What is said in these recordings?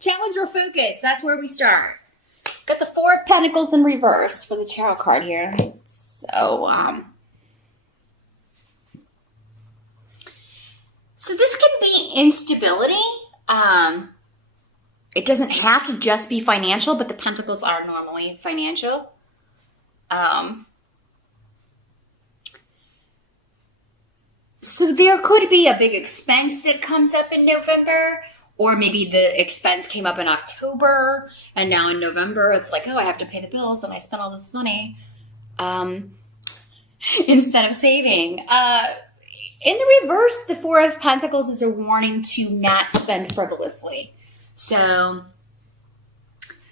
Challenge or focus. That's where we start. Got the Four of Pentacles in reverse for the tarot card here. So this can be instability. It doesn't have to just be financial, but the Pentacles are normally financial. So there could be a big expense that comes up in November, or maybe the expense came up in October, and now in November it's like, oh, I have to pay the bills, and I spent all this money instead of saving. In the reverse, the Four of Pentacles is a warning to not spend frivolously. So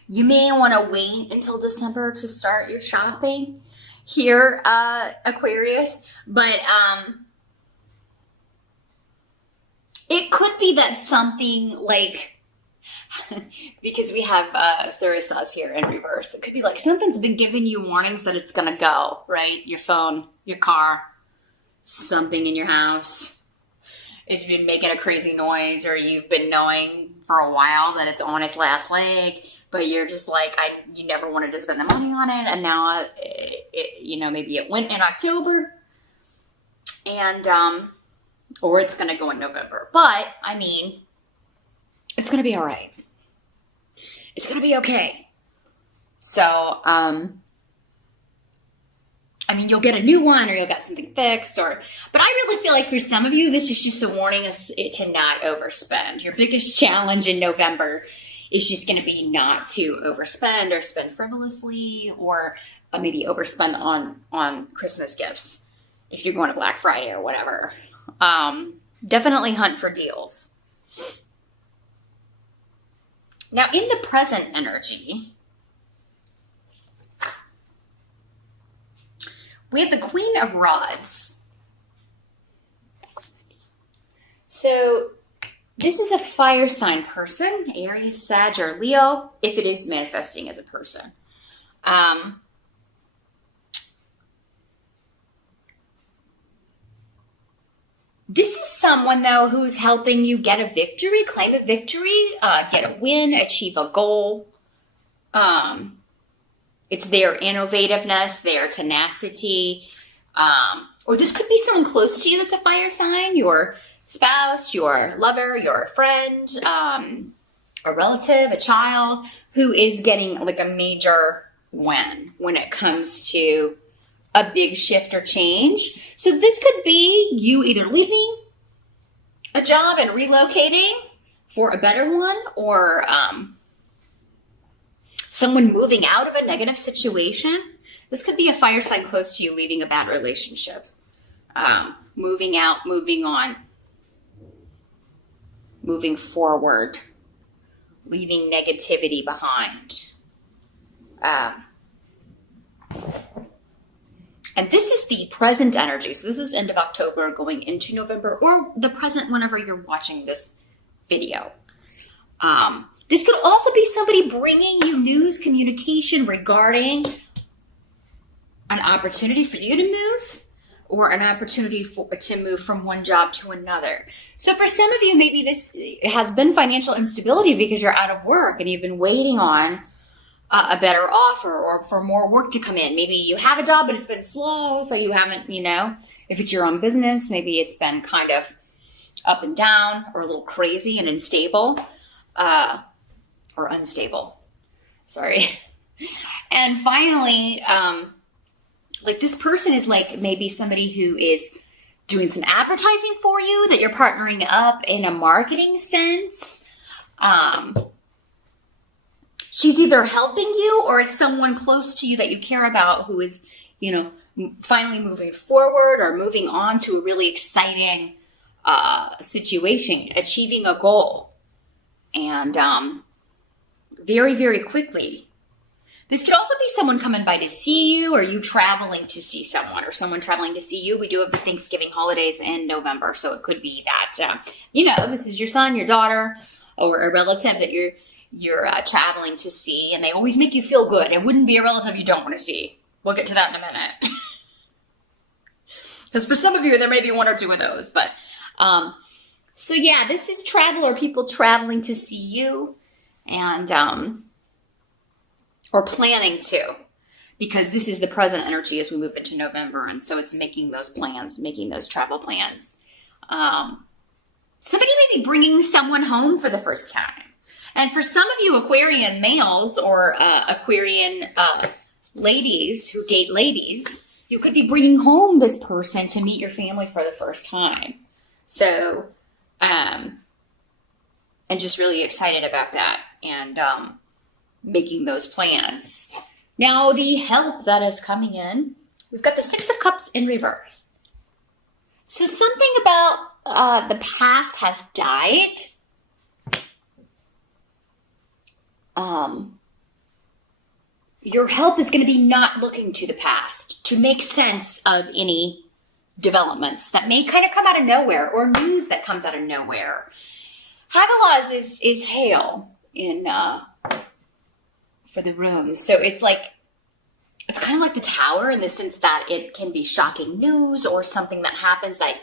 you may want to wait until December to start your shopping here, Aquarius. But it could be that something like, because we have Therisas here in reverse, it could be like something's been giving you warnings that it's going to go, right? Your phone, your car, something in your house. It's been making a crazy noise, or you've been knowing for a while that it's on its last leg, but you're just like, you never wanted to spend the money on it, and now maybe it went in October, and or it's gonna go in November. But I mean, it's gonna be all right. It's gonna be okay. So I mean, you'll get a new one, or you'll get something fixed, but I really feel like for some of you, this is just a warning to not overspend. Your biggest challenge in November is just going to be not to overspend or spend frivolously, or maybe overspend on Christmas gifts if you're going to Black Friday or whatever. Definitely hunt for deals. Now, in the present energy, we have the Queen of Rods. So this is a fire sign person, Aries, Sag, or Leo, if it is manifesting as a person. This is someone, though, who's helping you get a victory, claim a victory, get a win, achieve a goal. It's their innovativeness, their tenacity, or this could be someone close to you that's a fire sign, your spouse, your lover, your friend, a relative, a child, who is getting like a major win when it comes to a big shift or change. So this could be you either leaving a job and relocating for a better one, or someone moving out of a negative situation. This could be a fire sign close to you leaving a bad relationship. Moving out, moving on, moving forward, leaving negativity behind. And this is the present energy. So this is end of October going into November, or the present whenever you're watching this video. This could also be somebody bringing you news, communication regarding an opportunity for you to move, or an opportunity to move from one job to another. So for some of you, maybe this has been financial instability because you're out of work and you've been waiting on a better offer, or for more work to come in. Maybe you have a job, but it's been slow, so you haven't, if it's your own business, maybe it's been kind of up and down, or a little crazy and unstable. Or unstable, sorry. And finally, like this person is like maybe somebody who is doing some advertising for you, that you're partnering up in a marketing sense. She's either helping you, or it's someone close to you that you care about who is, finally moving forward or moving on to a really exciting situation, achieving a goal. And very, very quickly. This could also be someone coming by to see you, or you traveling to see someone, or someone traveling to see you. We do have the Thanksgiving holidays in November, so it could be that, this is your son, your daughter, or a relative that you're traveling to see, and they always make you feel good. It wouldn't be a relative you don't want to see. We'll get to that in a minute. Because for some of you, there may be one or two of those, but so yeah, this is travel, or people traveling to see you. and or planning to, because this is the present energy as we move into November, and so it's making those plans, making those travel plans. Somebody may be bringing someone home for the first time. And for some of you Aquarian males or Aquarian ladies who date ladies, you could be bringing home this person to meet your family for the first time. So, and just really excited about that and making those plans. Now, the help that is coming in, we've got the Six of Cups in reverse. So something about the past has died. Your help is going to be not looking to the past to make sense of any developments that may kind of come out of nowhere or news that comes out of nowhere. Hagalaz is hail in for the runes, so it's kind of like the Tower in the sense that it can be shocking news or something that happens that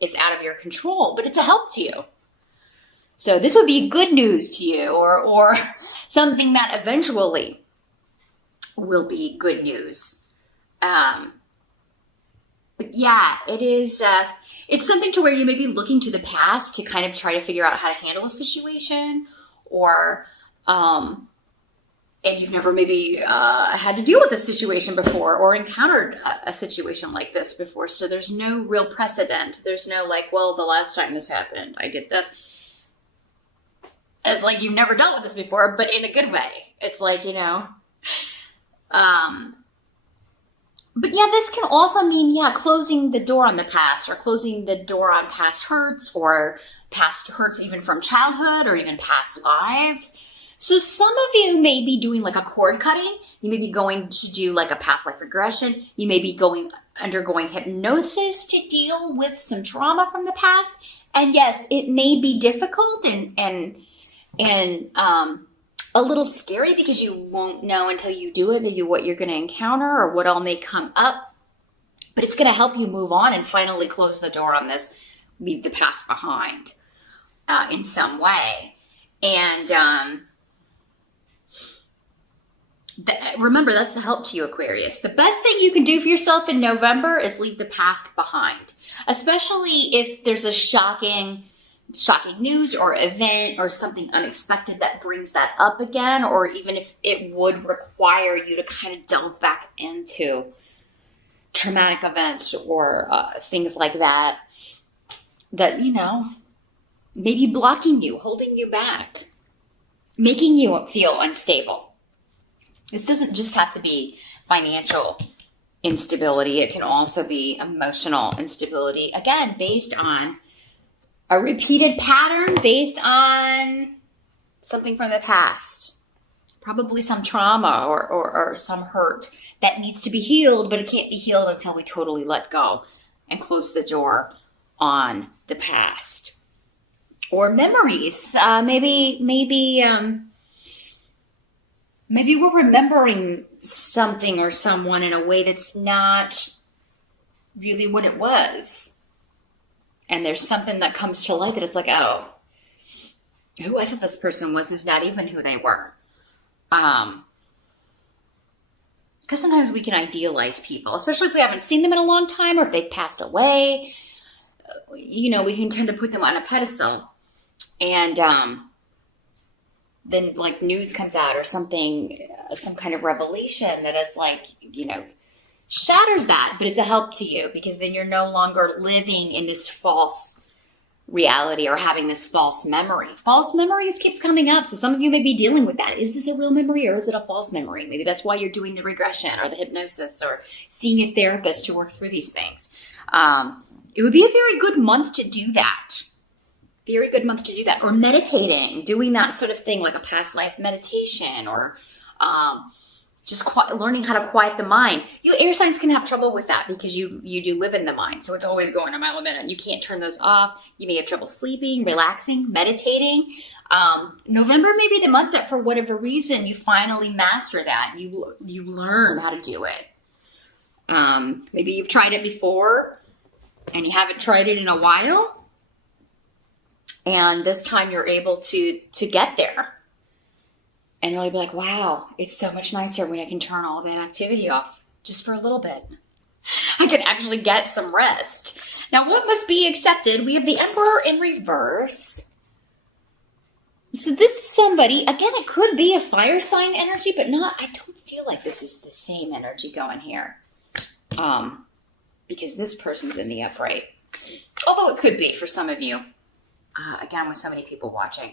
is out of your control, but it's a help to you. So this would be good news to you, or something that eventually will be good news. But yeah, it is. It's something to where you may be looking to the past to kind of try to figure out how to handle a situation, or and you've never maybe had to deal with a situation before or encountered a situation like this before. So there's no real precedent. There's no well, the last time this happened, I did this. It's like you've never dealt with this before, but in a good way. It's but yeah, this can also mean, closing the door on the past, or closing the door on past hurts, or past hurts even from childhood, or even past lives. So some of you may be doing a cord cutting. You may be going to do a past life regression. You may be undergoing hypnosis to deal with some trauma from the past. And yes, it may be difficult and a little scary because you won't know until you do it, maybe what you're going to encounter or what all may come up. But it's going to help you move on and finally close the door on this, leave the past behind in some way. And remember, that's the help to you, Aquarius. The best thing you can do for yourself in November is leave the past behind, especially if there's a shocking news or event or something unexpected that brings that up again, or even if it would require you to kind of delve back into traumatic events or things like that maybe blocking you, holding you back, making you feel unstable. This doesn't just have to be financial instability. It can also be emotional instability, again, based on a repeated pattern, based on something from the past, probably some trauma or some hurt that needs to be healed, but it can't be healed until we totally let go and close the door on the past. Or memories. Maybe we're remembering something or someone in a way that's not really what it was. And there's something that comes to light that it's oh, who I thought this person was is not even who they were. Because sometimes we can idealize people, especially if we haven't seen them in a long time or if they've passed away. We can tend to put them on a pedestal. And then news comes out or something, some kind of revelation that is shatters that, but it's a help to you because then you're no longer living in this false reality or having this false memory. False memories keeps coming up. So some of you may be dealing with that. Is this a real memory or is it a false memory? Maybe that's why you're doing the regression or the hypnosis or seeing a therapist to work through these things. It would be a very good month to do that. Very good month to do that. Or meditating, doing that sort of thing, like a past life meditation, or just learning how to quiet the mind. You air signs can have trouble with that because you do live in the mind. So it's always going a mile a minute. You can't turn those off. You may have trouble sleeping, relaxing, meditating. November may be the month that for whatever reason you finally master that. You learn how to do it. Maybe you've tried it before and you haven't tried it in a while. And this time you're able to get there. And you'll be like, wow, it's so much nicer when I can turn all that activity off just for a little bit. I can actually get some rest. Now, what must be accepted? We have the Emperor in reverse. So this is somebody, again, it could be a fire sign energy, but I don't feel like this is the same energy going here. Because this person's in the upright. Although it could be for some of you. Again, with so many people watching.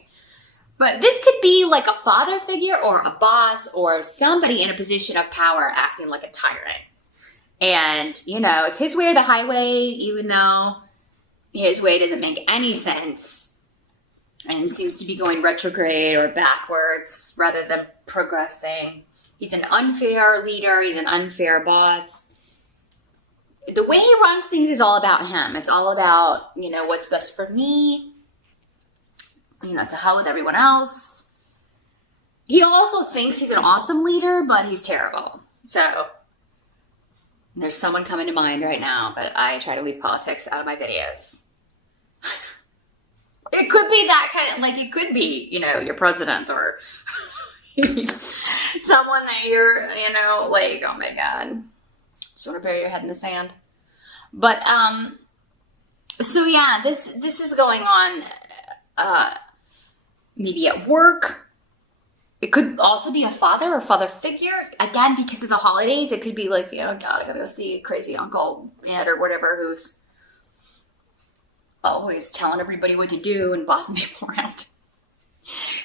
But this could be like a father figure or a boss or somebody in a position of power acting like a tyrant. And, it's his way or the highway, even though his way doesn't make any sense and seems to be going retrograde or backwards rather than progressing. He's an unfair leader. He's an unfair boss. The way he runs things is all about him. It's all about, what's best for me. To hell with everyone else. He also thinks he's an awesome leader, but he's terrible. So there's someone coming to mind right now, but I try to leave politics out of my videos. It could be that kind of, it could be, your president or someone that you're, oh my God. Just want to bury your head in the sand. But, so yeah, this is going on, maybe at work. It could also be a father or father figure. Again, because of the holidays, it could be like, God, I gotta go see crazy Uncle Ed or whatever who's always telling everybody what to do and bossing people around.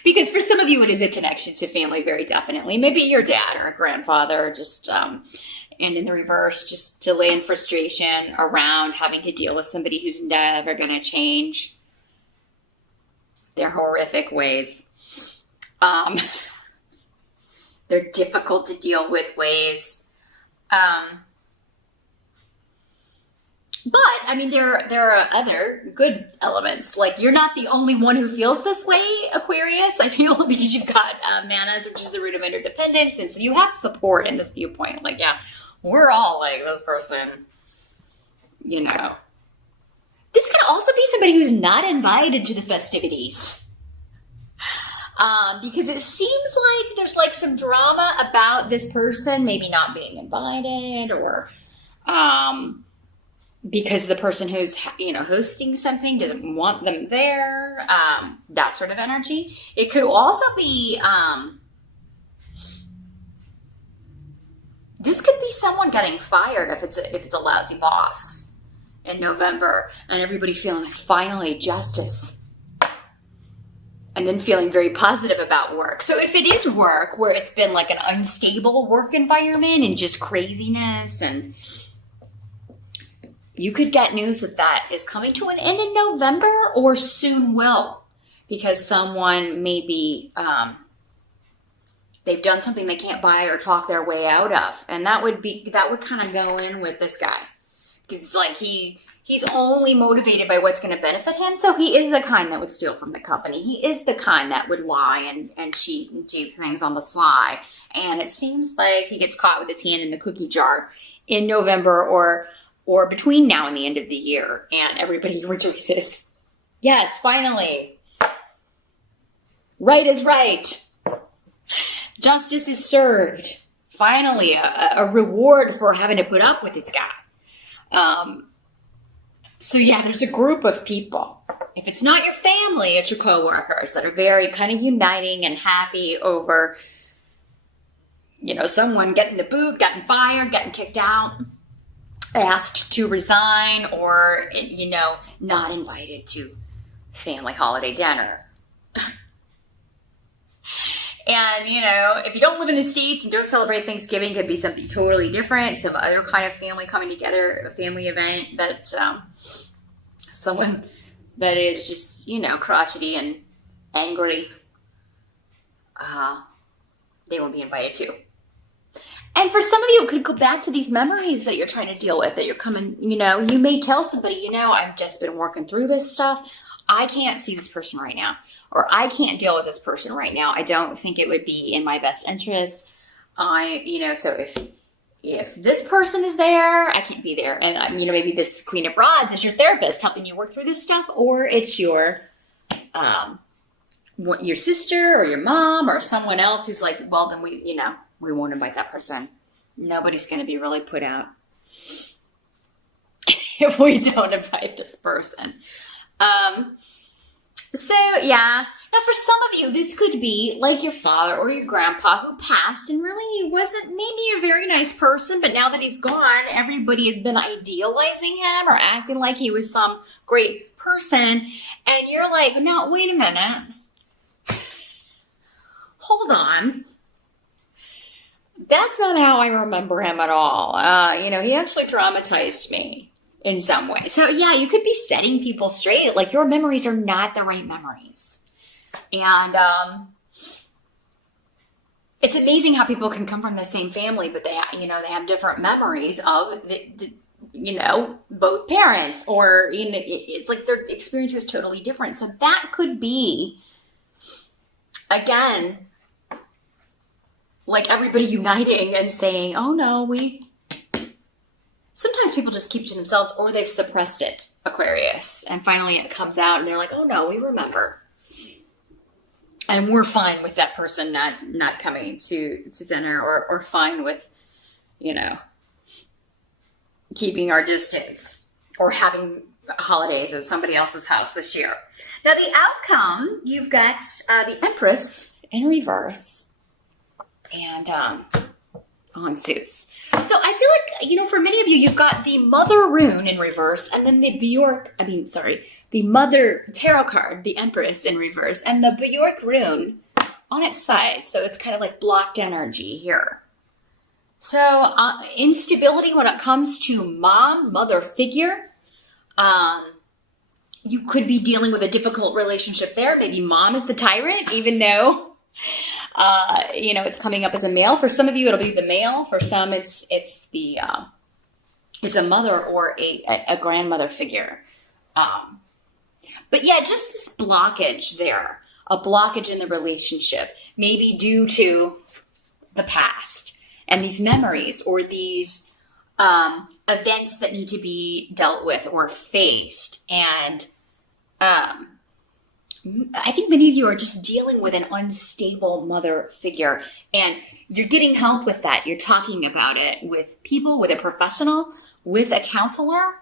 Because for some of you, it is a connection to family, very definitely. Maybe your dad or a grandfather, just, and in the reverse, just delay and frustration around having to deal with somebody who's never gonna change their horrific ways. They're difficult to deal with ways. But, there are other good elements. Like, you're not the only one who feels this way, Aquarius. I feel because you've got Manas, which is the root of interdependence. And so you have support in this viewpoint. Like, yeah, we're all like this person, This could also be somebody who's not invited to the festivities. Because it seems like there's some drama about this person maybe not being invited or because the person who's, hosting something doesn't want them there, that sort of energy. It could also be, this could be someone getting fired if it's a lousy boss in November and everybody feeling like finally justice. And then feeling very positive about work. So if it is work where it's been like an unstable work environment and just craziness, and you could get news that is coming to an end in November or soon will, because someone maybe they've done something they can't buy or talk their way out of, and that would kind of go in with this guy, because it's like he's only motivated by what's going to benefit him. So he is the kind that would steal from the company. He is the kind that would lie and cheat and do things on the sly. And it seems like he gets caught with his hand in the cookie jar in November or between now and the end of the year. And everybody rejoices. Yes, finally. Right is right. Justice is served. Finally, a reward for having to put up with this guy. So yeah, there's a group of people. If it's not your family, it's your coworkers that are very kind of uniting and happy over, someone getting the boot, getting fired, getting kicked out, asked to resign, or, not invited to family holiday dinner. And, if you don't live in the States and don't celebrate Thanksgiving, it could be something totally different. Some other kind of family coming together, a family event that someone that is just, crotchety and angry, they won't be invited to. And for some of you, it could go back to these memories that you're trying to deal with, that you're coming, you may tell somebody, I've just been working through this stuff. I can't see this person right now. Or I can't deal with this person right now. I don't think it would be in my best interest. So if this person is there, I can't be there. And, maybe this Queen of Rods is your therapist helping you work through this stuff. Or it's your your sister or your mom or someone else who's like, well, then we won't invite that person. Nobody's going to be really put out if we don't invite this person. So yeah. Now for some of you, this could be like your father or your grandpa who passed and really he wasn't maybe a very nice person, but now that he's gone, everybody has been idealizing him or acting like he was some great person. And you're like, no, wait a minute. Hold on. That's not how I remember him at all. He actually traumatized me in some way. So yeah, you could be setting people straight. Like your memories are not the right memories. And it's amazing how people can come from the same family, but they have different memories of both parents, or it's like their experience is totally different. So that could be, again, like everybody uniting and saying, oh no, sometimes people just keep to themselves or they've suppressed it, Aquarius, and finally it comes out and they're like, oh no, we remember. And we're fine with that person not coming to dinner, or fine with, keeping our distance or having holidays at somebody else's house this year. Now the outcome, you've got the Empress in reverse and on Zeus. So I feel like, for many of you, you've got the Mother rune in reverse and then the Mother tarot card, the Empress in reverse, and the Bjork rune on its side. So it's kind of like blocked energy here. So instability when it comes to mother figure. You could be dealing with a difficult relationship there. Maybe mom is the tyrant, even though, it's coming up as a male. For some of you, it'll be the male. For some, it's a mother or a grandmother figure. But yeah, just this blockage there, a blockage in the relationship, maybe due to the past and these memories or these events that need to be dealt with or faced. And I think many of you are just dealing with an unstable mother figure, and you're getting help with that. You're talking about it with people, with a professional, with a counselor.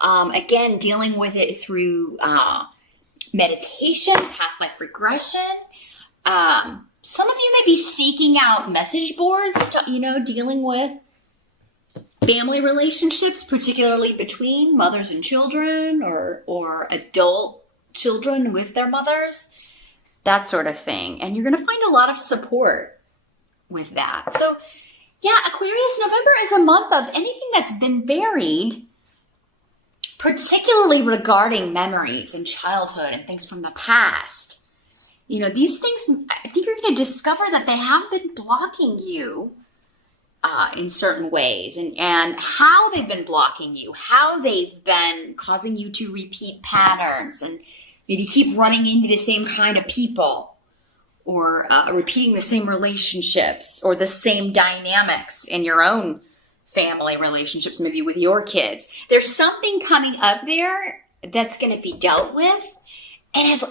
Again, dealing with it through meditation, past life regression. Some of you may be seeking out message boards, dealing with family relationships, particularly between mothers and children or adult children with their mothers, that sort of thing. And you're going to find a lot of support with that. So yeah, Aquarius, November is a month of anything that's been buried, particularly regarding memories and childhood and things from the past. These things, I think you're going to discover that they have been blocking you in certain ways, and how they've been blocking you, how they've been causing you to repeat patterns and maybe keep running into the same kind of people, or repeating the same relationships or the same dynamics in your own family relationships, maybe with your kids. There's something coming up there that's going to be dealt with. And it's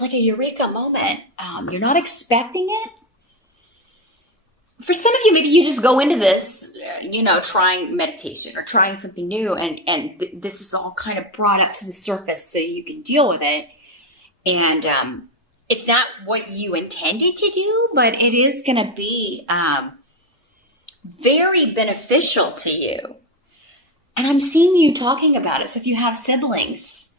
like a eureka moment. You're not expecting it. For some of you, maybe you just go into this, trying meditation or trying something new. And this is all kind of brought up to the surface so you can deal with it. And it's not what you intended to do, but it is going to be very beneficial to you. And I'm seeing you talking about it. So if you have siblings,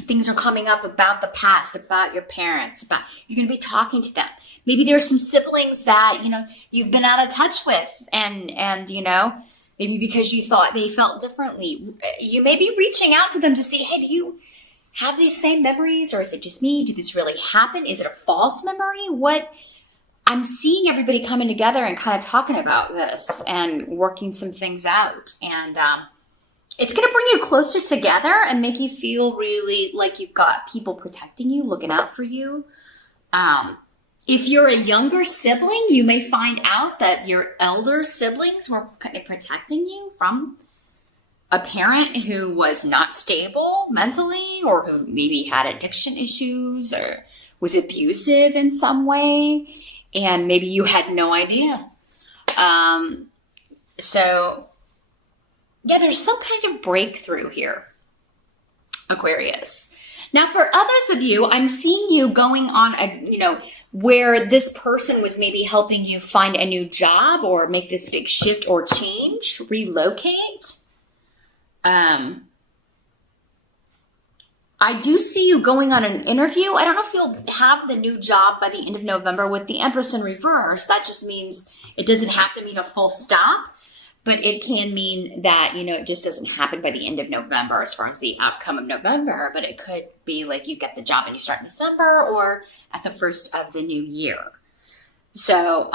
things are coming up about the past, about your parents, you're going to be talking to them. Maybe there's some siblings that, you've been out of touch with and maybe because you thought they felt differently. You may be reaching out to them to see, hey, do you have these same memories, or is it just me? Did this really happen? Is it a false memory? I'm seeing everybody coming together and kind of talking about this and working some things out. And it's going to bring you closer together and make you feel really like you've got people protecting you, looking out for you. If you're a younger sibling, you may find out that your elder siblings were kind of protecting you from a parent who was not stable mentally, or who maybe had addiction issues or was abusive in some way, and maybe you had no idea. So yeah, there's some kind of breakthrough here, Aquarius. Now, for others of you, I'm seeing you going on where this person was maybe helping you find a new job or make this big shift or change, relocate. I do see you going on an interview. I don't know if you'll have the new job by the end of November with the Empress in reverse. That just means it doesn't have to mean a full stop, but it can mean that, it just doesn't happen by the end of November as far as the outcome of November, but it could be like you get the job and you start in December or at the first of the new year. So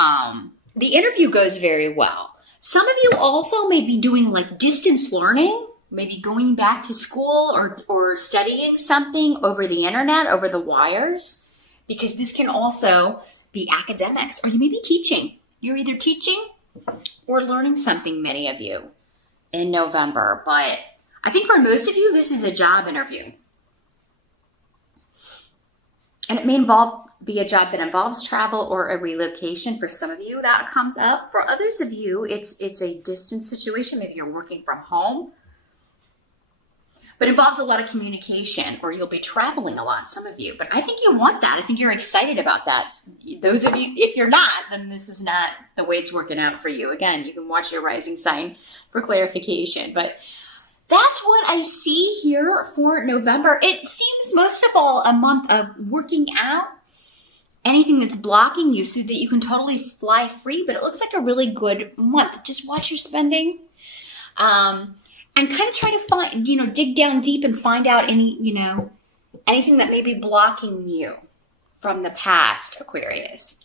the interview goes very well. Some of you also may be doing like distance learning, maybe going back to school or studying something over the internet, over the wires, because this can also be academics, or you may be teaching. You're either teaching or learning something, many of you, in November. But I think for most of you, this is a job interview. And it may be a job that involves travel or a relocation. For some of you, that comes up. For others of you, it's a distance situation. Maybe you're working from home, but it involves a lot of communication, or you'll be traveling a lot, some of you. But I think you want that. I think you're excited about that. Those of you, if you're not, then this is not the way it's working out for you. Again, you can watch your rising sign for clarification. But that's what I see here for November. It seems most of all a month of working out anything that's blocking you so that you can totally fly free. But it looks like a really good month. Just watch your spending. And kind of try to find, dig down deep and find out anything that may be blocking you from the past, Aquarius.